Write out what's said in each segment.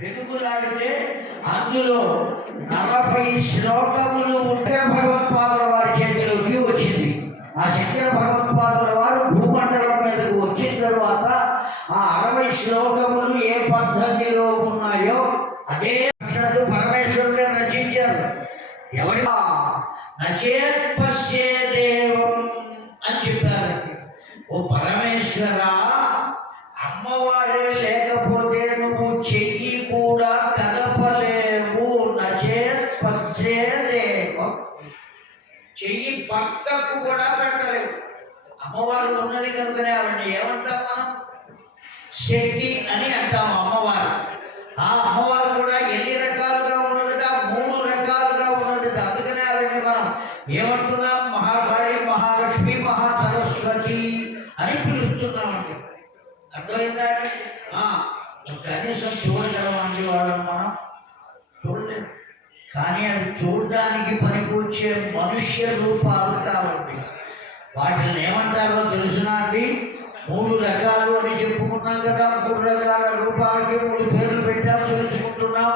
వెలుగులాడితే అందులో 40 శ్లోకములు ఉంటే భగవత్పాదుల వారి చేతిలోకి వచ్చింది. ఆ శంకర భగవత్పాదుల వారు భూమండలం మీదకు వచ్చిన తర్వాత ఆ 60 శ్లోకములు ఏ పద్ధతిలో ఉన్నాయో అదే అక్షరాలు పరమేశ్వరుడే రచించారు. ఎవరి నచేత్ పశ్యే దేవం అని చెప్పారు. ఓ పరమేశ్వర, అమ్మవారే లేకపోతే నువ్వు చెయ్యి కూడా కదపలేవు. నచేత్ పశ్యే దేవం, చెయ్యి పక్కకు కూడా పెట్టలేవు. అమ్మవారు ఉన్నది కనుకనే ఆవిడని ఏమంటాం మనం? శక్తి అని అంటాం అమ్మవారు. ఆ అమ్మవారు కూడా ఎన్ని రకాలుగా ఉన్నదిట? 3 రకాలుగా ఉన్నదిట. అందుకనే ఆవిడని మనం ఏమంటున్నాం? మహాకాళి, మహాలక్ష్మి, మహాసరస్వతి అని పిలుస్తున్నామండి. అర్థమైందా? కనీసం చూడగలమండి వాళ్ళని మనం? చూడలేదు. కానీ అది చూడడానికి పనికొచ్చే మనుష్య రూపాలు కాబట్టి వాటిని ఏమంటారో తెలుసునా అండి? 3 రకాలు అని చెప్పుకున్నాం కదా. 3 రకాల రూపాలకి 3 పేర్లు పెట్టాం, తెలుసుకుంటున్నాం.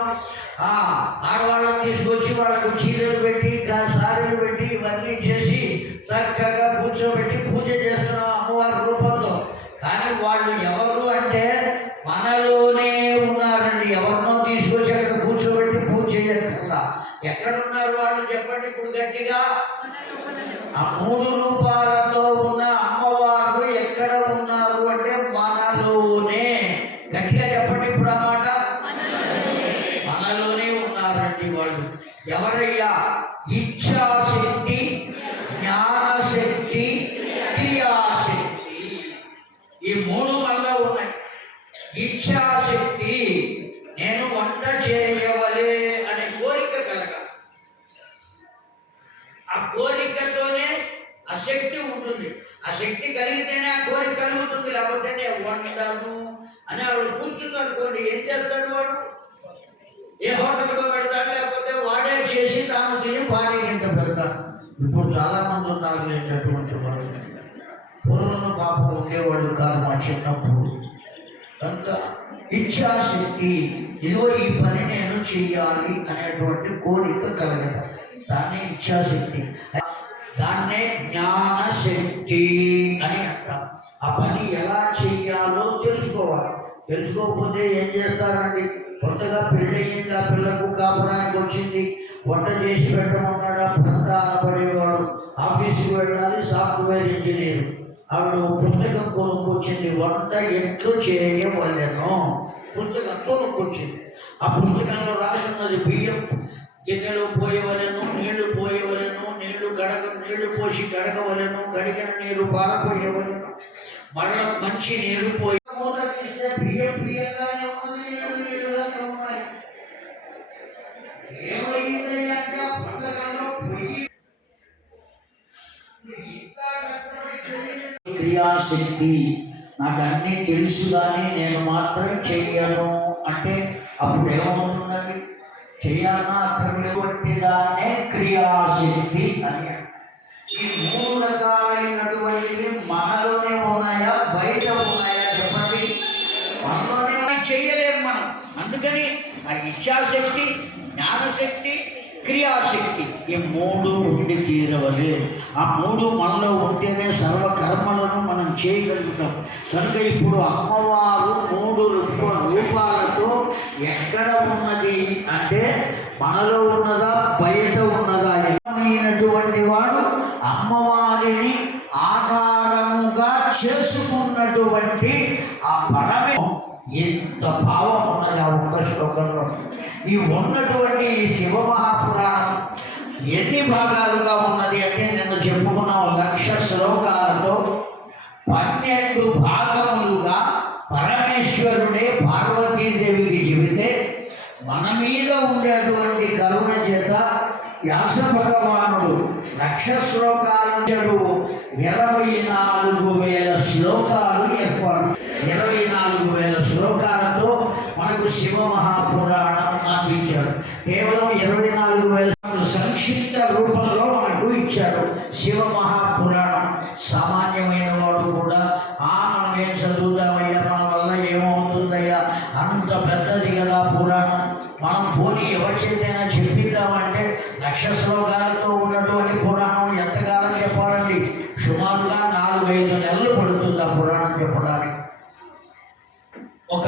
ఆడవాళ్ళని తీసుకొచ్చి వాళ్ళకు చీరలు పెట్టి, సారీలు పెట్టి, ఇవన్నీ చేసి చక్కగా కూర్చోబెట్టి పూజ చేస్తున్నాం అమ్మవారి రూపంలో. కానీ వాళ్ళు ఎవరు అంటే మనలోనే ఉన్నారండి. ఎవరినో తీసుకొచ్చి అక్కడ కూర్చోబెట్టి పూజ చేయకుండా ఎక్కడున్నారు వాళ్ళు చెప్పండి ఇప్పుడు గట్టిగా? ఆ 3 రూపాలతో ఉన్న అమ్మవారు ఎక్కడ ఉన్నారు అంటే మనలోనే. గట్టిగా చెప్పండి ఇప్పుడు ఆ మాట. మనలోనే ఉన్నారండి వాళ్ళు. ఎవరయ్యా? ఇచ్ఛాశక్తి, జ్ఞానశక్తి, క్రియాశక్తి. ఈ 3 మనలో ఉన్నాయి. ఇచ్ఛాశక్తి, నేను వంట చేయవలే అనే కోరిక కలగాలి. ఆ కోరికతోనే ఆ శక్తి ఉంటుంది. ఆ శక్తి కలిగితేనే ఆ కోరిక కలుగుతుంది. లేకపోతే నేను వండను అని వాడు కూర్చుందనుకోండి, ఏం చేస్తాడు వాడు? ఏ హోటల్లో పెడతాడు, లేకపోతే వాడే చేసి తాను తిని భార్య కింద పెడతాడు. ఇప్పుడు చాలామంది ఉన్నారు లేనటువంటి వాళ్ళు. పూర్వను పాపం ఉండేవాళ్ళు కాదు మా చిన్నప్పుడు. కనుక ఇచ్ఛాశక్తి, ఇదిగో ఈ పని నేను చెయ్యాలి అనేటువంటి కోరిక కలగదు. దాన్ని ఇచ్ఛాశక్తి. దాన్నే జ్ఞానశక్తి అని అంటాం. ఆ పని ఎలా చెయ్యాలో తెలుసుకోవాలి. తెలుసుకోకపోతే ఏం చేస్తారండి? కొత్తగా పెళ్ళయింది, ఆ పిల్లకు కాపురానికి వచ్చింది, వంట చేసి పెట్టమన్నాడు భర్త అనబడేవాడు. ఆఫీస్కి వెళ్ళాలి, సాఫ్ట్వేర్ ఇంజనీర్. ఆవిడ పుస్తకం కొనుక్కొచ్చింది, వంట ఎట్లు చేయవలెనో పుస్తకం కొనుక్కొచ్చింది. ఆ పుస్తకంలో రాసి ఉన్నది బియ్యం గిన్నెలో పోయవలెను, నీళ్లు పోయవలెను, నీళ్లు పోసి గడగవలెను, కడిగిన నీరు పారపోయవలెను, మరల మంచి నీరు పోయి బియ్యం బియ్యంగానే ఉన్నది, నీళ్లుగానే ఉన్నాయి. ఏమైంది అంటే పుస్తకంలో పొయ్యి క్రియాశక్తి. నాకు అన్నీ తెలుసు కానీ నేను మాత్రం చెయ్యను అంటే అప్పుడు ఏమవుతుందండి? చేయాలన్నా అక్కర్లేటువంటి దాన్నే క్రియాశక్తి అని. ఈ 3 రకాలైనటువంటివి మనలోనే ఉన్నాయా, బయట ఉన్నాయా చెప్పండి? మనలోనే చెయ్యలేము మనం. అందుకని ఆ ఇచ్ఛాశక్తి, జ్ఞానశక్తి, క్రియాశక్తి ఈ 3 ఉండి తీరవలే. ఆ 3 మనలో ఉంటేనే సర్వకర్మలను మనం చేయగలుగుతాం. కనుక ఇప్పుడు అమ్మవారు 3 రూపాలతో ఎక్కడ ఉన్నది అంటే మనలో ఉన్నదా, బయట ఉన్నదా? అయినటువంటి వాడు అమ్మవారిని ఆధారముగా చేసుకున్నటువంటి ఆ బలమే ఎంత భావం ఉన్నది ఆ ఒక్క శ్లోకంలో. ఈ ఉన్నటువంటి ఈ శివమహాపురాణం ఎన్ని భాగాలుగా ఉన్నది అంటే నిన్న చెప్పుకున్నాం 1,00,000 శ్లోకాలతో 12 భాగములుగా పరమేశ్వరుడే పార్వతీదేవికి చెబితే మన మీద ఉండేటువంటి కరుణ చేత వ్యాస భగవానుడు 1,00,000 శ్లోకాలు 24,000 శ్లోకాలు ఏర్పాటు. 24,000 శ్లోకాలతో మనకు శివ మహాపురాణం అందించాడు. కేవలం 24,000 సంక్షిప్త రూపంలో మనకు ఇచ్చాడు శివ మహాపురాణం. సామాన్యమైన వాడు కూడా మనమేం చదువుతామయ్యా, మన వల్ల ఏమవుతుందయ్యా, అంత పెద్దది కదా పురాణం. మనం పోనీ ఎవరి చేతైనా చెప్పిద్దామంటే 1,00,000 శ్లోకాలతో ఉన్నటువంటి పురాణం ఎంతకాలం చెప్పాలండి? సుమారుగా 4-5 నెలలు పడుతుంది ఆ పురాణం చెప్పడానికి. ఒక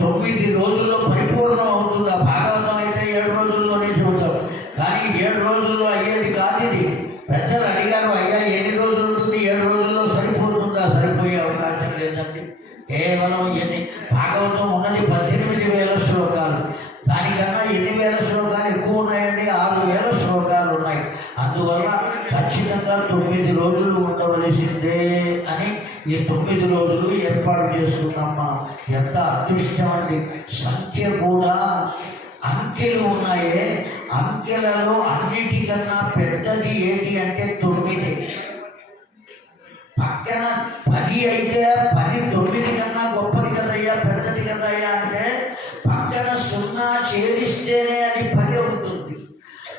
9 రోజుల్లో పరిపూర్ణం అవుతుంది. ఆ భాగవతం అయితే 7 రోజుల్లోనే చూద్దాం, కానీ 7 రోజుల్లో అయ్యేది కాదు ఇది. పెద్దలు అడిగారు, అయ్యా ఎన్ని రోజులు ఉంటుంది? 7 రోజుల్లో సరిపోతుందా? సరిపోయే అవకాశం లేదండి. కేవలం భాగవతం ఉన్నది 18,000 శ్లోకాలు. దానికన్నా 8,000 శ్లోకాలు ఎక్కువ ఉన్నాయండి. 6,000 శ్లోకాలు ఉన్నాయి. అందువల్ల ఖచ్చితంగా 9 రోజులు ఉండవలసిందే అని ఈ 9 రోజులు ఏర్పాటు చేసుకున్నాం మనం. ఎంత అదృష్టం అండి. సంఖ్య కూడా అంకెలు ఉన్నాయే, అంకెలలో అన్నిటికన్నా పెద్దది ఏంటి అంటే 9. పక్కన 10 అయితే 10 9 కన్నా గొప్పది కదయ్యా, పెద్దది కదయ్యా అంటే పక్కన 0 చేరిస్తేనే అది 10 అవుతుంది.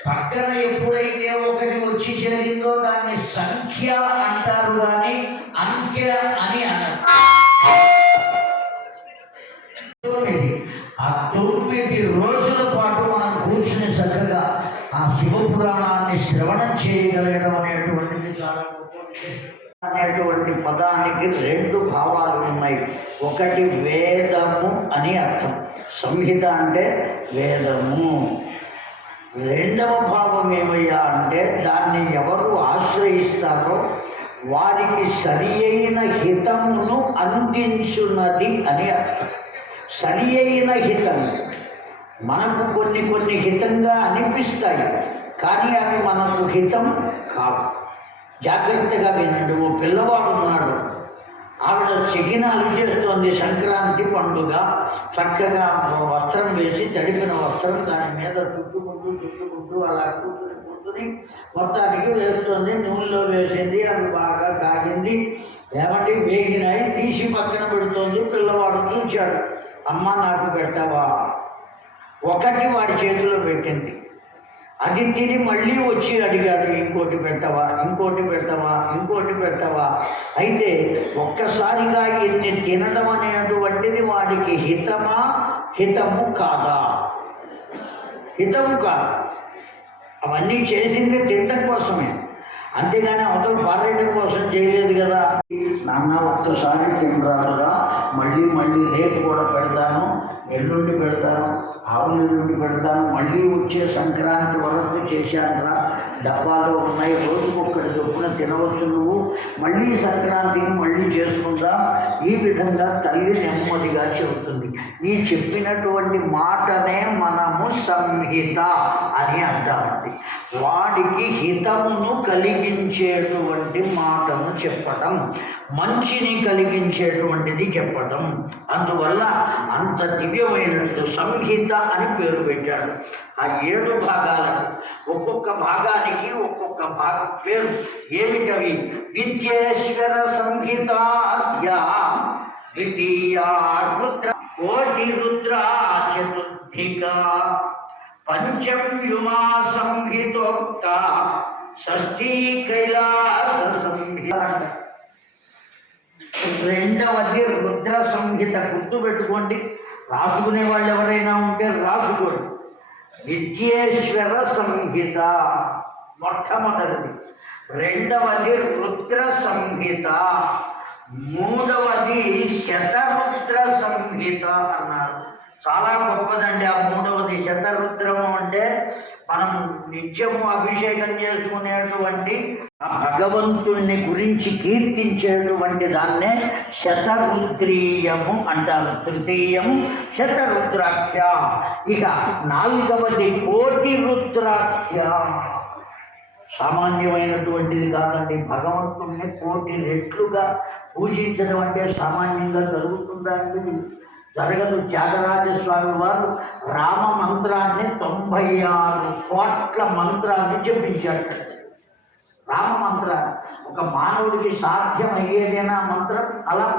పక్కన ఎప్పుడైతే 1 వచ్చి చేరిందో దాన్ని సంఖ్య అంటారు కానీ అంకె అని అన్నారు. ఆ 9 రోజుల పాటు మనం కూర్చుని చక్కగా ఆ శివపురాణాన్ని శ్రవణం చేయగలగడం అనేటువంటిది చాలా అనేటువంటి పదానికి 2 భావాలు ఉన్నాయి. ఒకటి వేదము అని అర్థం, సంహిత అంటే వేదము. రెండవ భావం ఏమయ్యా అంటే దాన్ని ఎవరు ఆశ్రయిస్తారో వారికి సరి అయిన హితమును అందించున్నది అని అర్థం. సరి అయిన హితం మనకు కొన్ని హితంగా అనిపిస్తాయి, కానీ అవి మనకు హితం కావు. జాగ్రత్తగా వినండి. ఓ పిల్లవాడు ఉన్నాడు, ఆవిడ చికినాలు చేస్తోంది. సంక్రాంతి పండుగ. చక్కగా వస్త్రం వేసి, తడిపిన వస్త్రం దాని మీద చుట్టుకుంటూ అలా కూర్చుని మొత్తానికి వేస్తుంది. నూనెలో వేసింది, అవి బాగా కాగింది. ఏమంటే వేగినాయి, తీసి పక్కన పెడుతోంది. పిల్లవాడు చూశాడు, అమ్మ నాకు పెట్టవా? ఒకటి వాడి చేతిలో పెట్టింది. అది తిని మళ్ళీ వచ్చి అడిగాడు, ఇంకోటి పెట్టవా, ఇంకోటి పెట్టవా, ఇంకోటి పెట్టవా? అయితే ఒక్కసారిగా ఇన్ని తినడం అనేటువంటిది వాడికి హితము కాదా? హితము కాదు. అవన్నీ చేసింది తినడం కోసమే, అంతేగాని అవతల పారేయడం కోసం చేయలేదు కదా. నాన్న ఒక్కసారి తినరాదుగా, మళ్ళీ రేపు కూడా పెడతాను, ఎల్లుండి పెడతాను, ఆవులెల్లుండి పెడతాను, మళ్ళీ వచ్చే సంక్రాంతి వరకు చేశానురా, డబ్బాలో ఉన్నాయి, రోజుకొక్కడి చొప్పున తినవచ్చు నువ్వు, మళ్ళీ సంక్రాంతికి మళ్ళీ చేసుకుందా. ఈ విధంగా తల్లి నెమ్మదిగా చెబుతుంది. ఈ చెప్పినటువంటి మాటనే మనము సంహిత అని అంటామండి. వాడికి హితమును కలిగించేటువంటి మాటను చెప్పటం, మంచిని కలిగించేటువంటిది చెప్పటం. అందువల్ల అంత దివ్యమైనట్టు సంహిత అని పేరు పెట్టాడు. ఆ 7 భాగాలకు ఒక్కొక్క భాగానికి ఒక్కొక్క భాగం పేరు. ఏమిటవి? విద్యేశ్వర సంహితాధ్యా ద్వితీయా రుద్ర కోటి రుద్ర చతుర్థిక పంచమ్యుమా సంహితోక్త షష్ఠీ కైలాస సంహిత. 2వది రుద్ర సంహిత. గుర్తుపెట్టుకోండి, రాసుకునే వాళ్ళు ఎవరైనా ఉంటే రాసుకోండి. విద్యేశ్వర సంహిత మొట్టమొదటిది, 2వది రుద్ర సంహిత, 3వది శతరుద్ర సంహిత అన్నారు. చాలా గొప్పదండి ఆ 3వది. శతరుద్రము అంటే మనం నిత్యము అభిషేకం చేసుకునేటువంటి భగవంతుణ్ణి గురించి కీర్తించేటువంటి దాన్నే శతరుద్రీయము అంటారు. తృతీయము శతరుద్రాక్ష. ఇక 4వది కోటి రుద్రాక్ష. సామాన్యమైనటువంటిది కాదండి. భగవంతుణ్ణి 1,000 రెట్లుగా పూజించడం అంటే సామాన్యంగా జరుగుతుందా అండి? జరగదు. త్యాగరాజస్వామి వారు రామ మంత్రాన్ని 96 కోట్ల మంత్రాన్ని జపించాడు. రామ మంత్రాన్ని ఒక మానవుడికి సాధ్యమయ్యేదేనా మంత్రం? అలా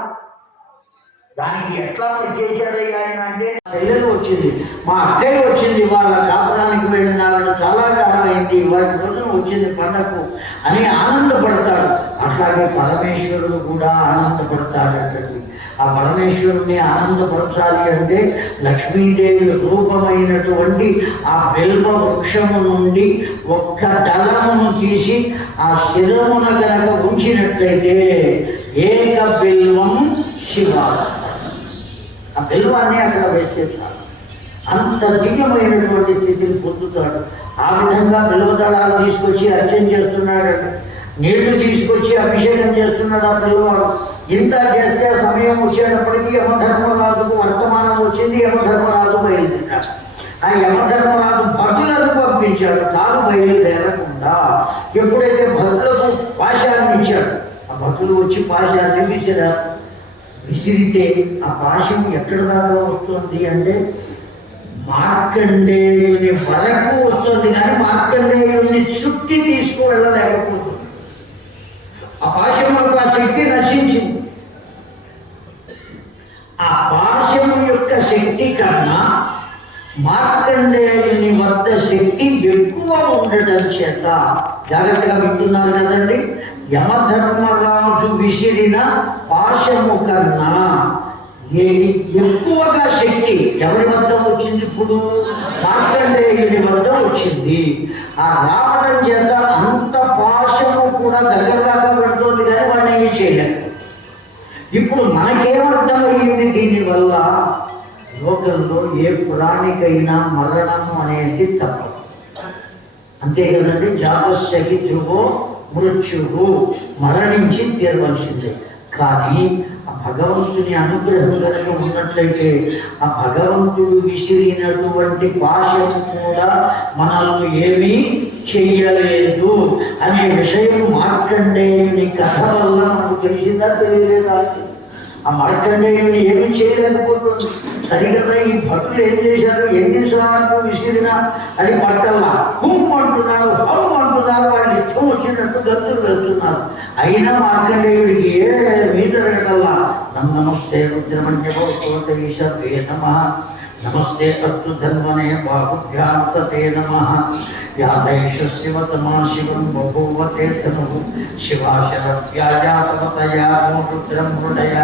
దానికి ఎట్లా చేశాడయ్యా ఆయన అంటే, చెల్లెలు వచ్చింది, మా అక్కయ్య వచ్చింది, వాళ్ళ కాపురానికి వెళ్ళిన ఆవిడ చాలా కాలం అయింది, వాళ్ళ రోజున వచ్చింది పండగకు అని ఆనందపడతాడు. అట్లాగే పరమేశ్వరుడు కూడా ఆనందపడతాడు. అక్కడికి ఆ ఆ పరమేశ్వరుని ఆనందపరచాలి అంటే లక్ష్మీదేవి రూపమైనటువంటి ఆ బిల్వ వృక్షము నుండి ఒక్క దళమును తీసి ఆ శిరమున కనుక ఉంచినట్లయితే ఏక బిల్వం శివ, ఆ బిల్వాన్ని అక్కడ వేస్తే చాలు, అంత దివ్యమైనటువంటి స్థితిని పొందుతాడు. ఆ విధంగా బిల్వదళాలు తీసుకొచ్చి అర్చన చేస్తున్నాడు, నీళ్లు తీసుకొచ్చి అభిషేకం చేస్తున్నాడు ఆ పిల్లవాడు. ఇంత చేస్తే సమయం వచ్చేటప్పటికీ యమధర్మరాజుకు వర్తమానం వచ్చింది. యమధర్మరాజు బయలుదేరాడు. ఆ యమధర్మరాజు భటులను పంపించాడు, తాను బయలుదేరకుండా. ఎప్పుడైతే భటులకు పాశాన్ని ఇచ్చాడు, ఆ భటులు వచ్చి పాశాన్ని విసిరారు. విసిరితే ఆ పాశం ఎక్కడ దాకా వస్తుంది అంటే మార్కండేయుని వరకు వస్తుంది, కానీ మార్కండేయుని చుట్టి తీసుకువెళ్ళలేకపోతుంది. ఆ పాశములకు ఆ శక్తి నశించింది. ఆ పాశము యొక్క శక్తి కన్నా మార్కండేయుని వద్ద శక్తి ఎక్కువ ఉండటం చేత, జాగ్రత్తగా వింటున్నారు కదండి, యమధర్మరాజు విసిరిన పాశము కన్నా ఎక్కువగా శక్తి ఎవరి వద్ద వచ్చింది? ఇప్పుడు మార్కండేయుని వద్ద వచ్చింది. ఆ రావడం చేత అంత పాశము కూడా దగ్గర దాకా పడుతుంది, కానీ వాడిని ఏమీ చేయలేదు. ఇప్పుడు మనకేమర్థమయ్యింది దీనివల్ల? లోకంలో ఏ ప్రాణికైనా మరణము అనేది తప్పదు, అంతే కదండి. జాతస్యకి ధ్రువో మృత్యువు, మరణించి తీరవలసిందే. కానీ ఆ భగవంతుని అనుగ్రహం కనుక ఉన్నట్లయితే ఆ భగవంతుడు విసిరినటువంటి పాశము కూడా మనల్ని ఏమీ చెయ్యలేదు అనే విషయం మార్కండేయుని కథ వల్ల మనకు తెలిసిందా తెలియలేదా? ఆ మార్కండేయుని ఏమీ చేయలేకపోతుంది. సరిగదా ఈ భక్తులు ఏం చేశారు? ఎన్నిసార్లు విసిరినా అది పట్టల్లా హుమ్ అంటున్నారు, హమ్ అంటున్నారు, వాళ్ళు ఇష్టం వచ్చినట్టు గంతులు వెళ్తున్నారు. అయినా మార్కండేయుడికి ఏ మీద జరగటల్లా. నమస్తే రుద్రమణ్యవే నమః, నమస్తే అస్తు ధన్వనే బాహుభ్యాంతే నమః. యాదైష శివతమా శివం బభూవతే ధనుః, శివాశరవ్యాజాతమతయా రుద్రం మృడయ.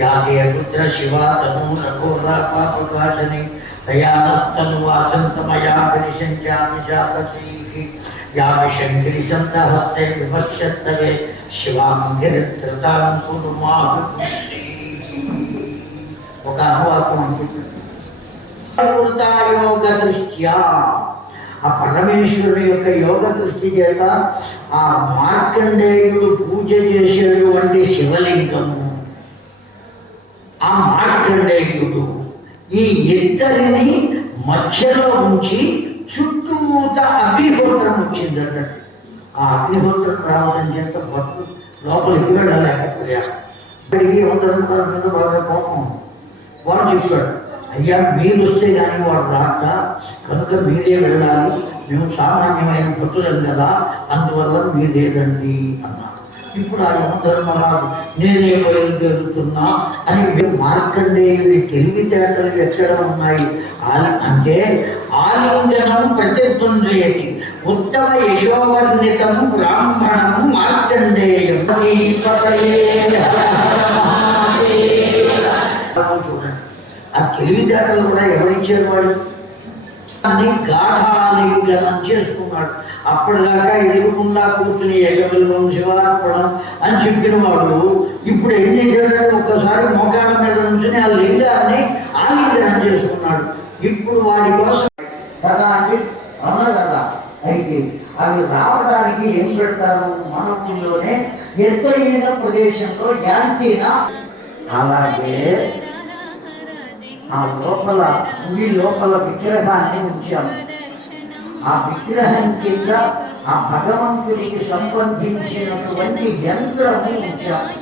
యాదే రుద్ర శివా తనూ రఘోరా పాపకాశని, తయానస్తనువాసంతమయా గిరిశంచామిషాపశీః. యామిశంగిరిశంతహస్తే విభక్ష్యత్తవే, శివాంగిరిత్రతాం కురు మాహుపుష్టి. ఒక అనువాకం అంటున్నాడు, యోగ దృష్ట్యా, ఆ పరమేశ్వరుని యొక్క యోగ దృష్టి చేత ఆ మార్కండేయుడు పూజ చేసేటువంటి శివలింగము, ఆ మార్కండేయుడు ఈ ఇద్దరిని మధ్యలో ఉంచి చుట్టూత అగ్నిహోత్రం వచ్చింది అన్నట్టు. ఆ అగ్నిహోత్రం రావడం చేత భక్తులు లోపలికి వెళ్ళలేకపోయారు. ఇప్పటికీ యోగం మీద బాగా కోపం. వాడు చెప్పాడు, అయ్యా మీరు వస్తే కానీ వాడు రాక, కనుక మీరే వెళ్ళాలి, మేము సామాన్యమైన భక్తులం కదా, అందువల్ల మీరే రండి అన్నారు. ఇప్పుడు ఆ యమధర్మరాజు నేనే బయలుదేరుతున్నా అని మార్కండేయుని తెలివితేటలు ఎక్కడ ఉన్నాయి అంటే ఆలింగనం ప్రతిద్వంద్వయతి ఉత్తమ యశోవర్ణితం బ్రాహ్మణము మార్కండేయం. చూడండి, ఆ తెలివితేటలు కూడా ఎవరిచ్చారు? వాళ్ళు అన్ని గాఢాలింగనం చేసుకున్నాడు. అప్పటిదాకా ఎదురుకుండా కూర్చుని ఏకబిల్వం శివార్పణం అని చెప్పిన వాడు ఇప్పుడు ఏం చేశాడంటే ఒక్కసారి మోకాళ్ళ మీద నుంచుని ఆ లింగాన్ని ఆలింగనం చేసుకున్నాడు. ఇప్పుడు వాడి కోసం కదా అంటే అవునా కదా. అయితే అవి రావడానికి ఏం పెడతారు? మన ఊళ్ళోనే ఎత్తైన ప్రదేశంలో యాంటీనా, అలాగే ఆ లోపల గుడి లోపల విగ్రహాన్ని ఉంచాము. ఆ విగ్రహం కింద ఆ భగవంతుడికి సంబంధించినటువంటి యంత్రము ఉంచాము.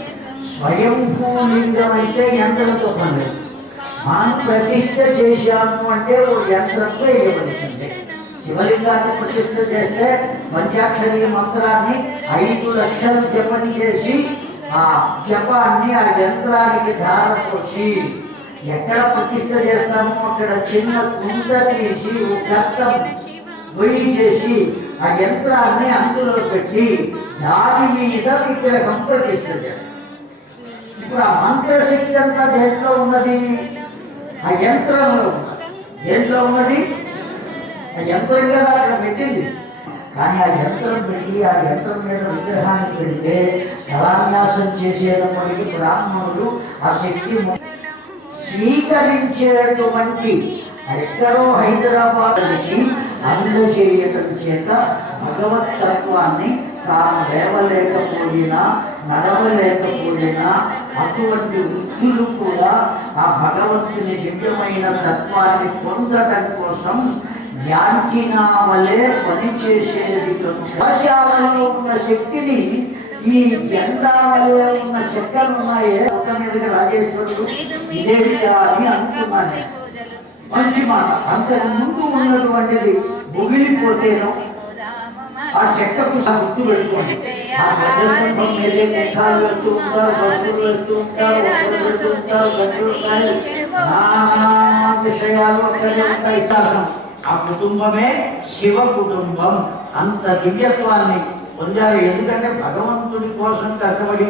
స్వయంభూలింగం అయితే యంత్రంతో పని, మనం ప్రతిష్ఠ చేశాము అంటే ఓ యంత్రంతో వేయవలసిందే. శివలింగాన్ని ప్రతిష్ఠ చేస్తే పంచాక్షరి మంత్రాన్ని 5 లక్షలు జపం చేసి ఆ జపాన్ని ఆ యంత్రానికి ధార పోసి ఎక్కడ ప్రతిష్ఠ చేస్తామో అక్కడ చిన్న కుండ తీసి గర్తం పొయ్యి చేసి ఆ యంత్రాన్ని అందులో పెట్టి దాని మీద విగ్రహం ప్రతిష్ఠ చేస్తాం. ఇప్పుడు ఆ మంత్రశక్తి అంతా దేంట్లో ఉన్నది? ఆ యంత్రంలో ఉన్నది. దేంట్లో ఉన్నది? ఆ యంత్రం కదా అక్కడ పెట్టింది. కానీ ఆ యంత్రం పెట్టి ఆ యంత్రం మీద విగ్రహాన్ని పెడితే కళాన్యాసం చేసేటప్పటికి బ్రాహ్మణులు ఆ శక్తి స్వీకరించేటువంటి ఎక్కడో హైదరాబాద్కి అందజేయటం చేత భగవతత్వాన్ని తాను లేవలేకపోయినా నడవలేకపోయినా అటువంటి వృద్ధులు కూడా ఆ భగవంతుని దివ్యమైన తత్వాన్ని పొందడం కోసం యాంకినా వలె పనిచేసేది. శ్వాసాలలో ఉన్న శక్తిని ఈ యంత్రాలలో ఉన్న చెక్కలు ఉన్నాయే ఒక మీదకి రాజేశ్వరుడు ఇదేమిటా అని అనుకున్నాను. మంచి మాట. అంతకు ముందు ఉన్నటువంటిది ముగిలిపోతేనో ఆ చెక్కకు గుర్తు పెట్టుకోండి. ఆ గజస్తంభం మీదే ముఖాలు వేస్తూ ఉంటారు, భక్తులు వేస్తూ ఉంటారు, ఒకరు వేస్తూ ఉంటారు, గంటలు ఉంటాయి, నానా విషయాలు అక్కడే ఉంటాయి. ఆ కుటుంబమే శివ కుటుంబం. అంత దివ్యత్వాన్ని పొందారు. ఎందుకంటే భగవంతుడి కోసం కష్టపడి